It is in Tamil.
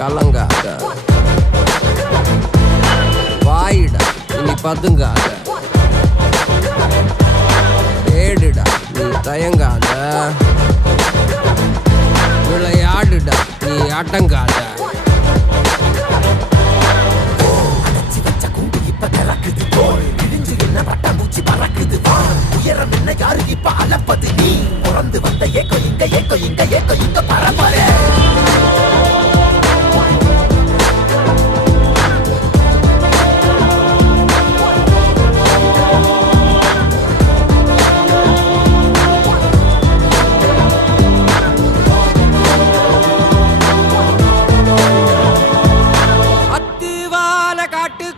கலங்காத, வாயிடா இனி பதுங்காத, தேடுடா நீ தயங்காத, விளையாடுடா நீ அடங்காத. உயரம் என்ன யாரு இப்ப அளப்பது நீ பிறந்து வந்த ஏக்கோ இங்க ஏக்கோ இங்க ஏக்கோ இங்க பரம்பரை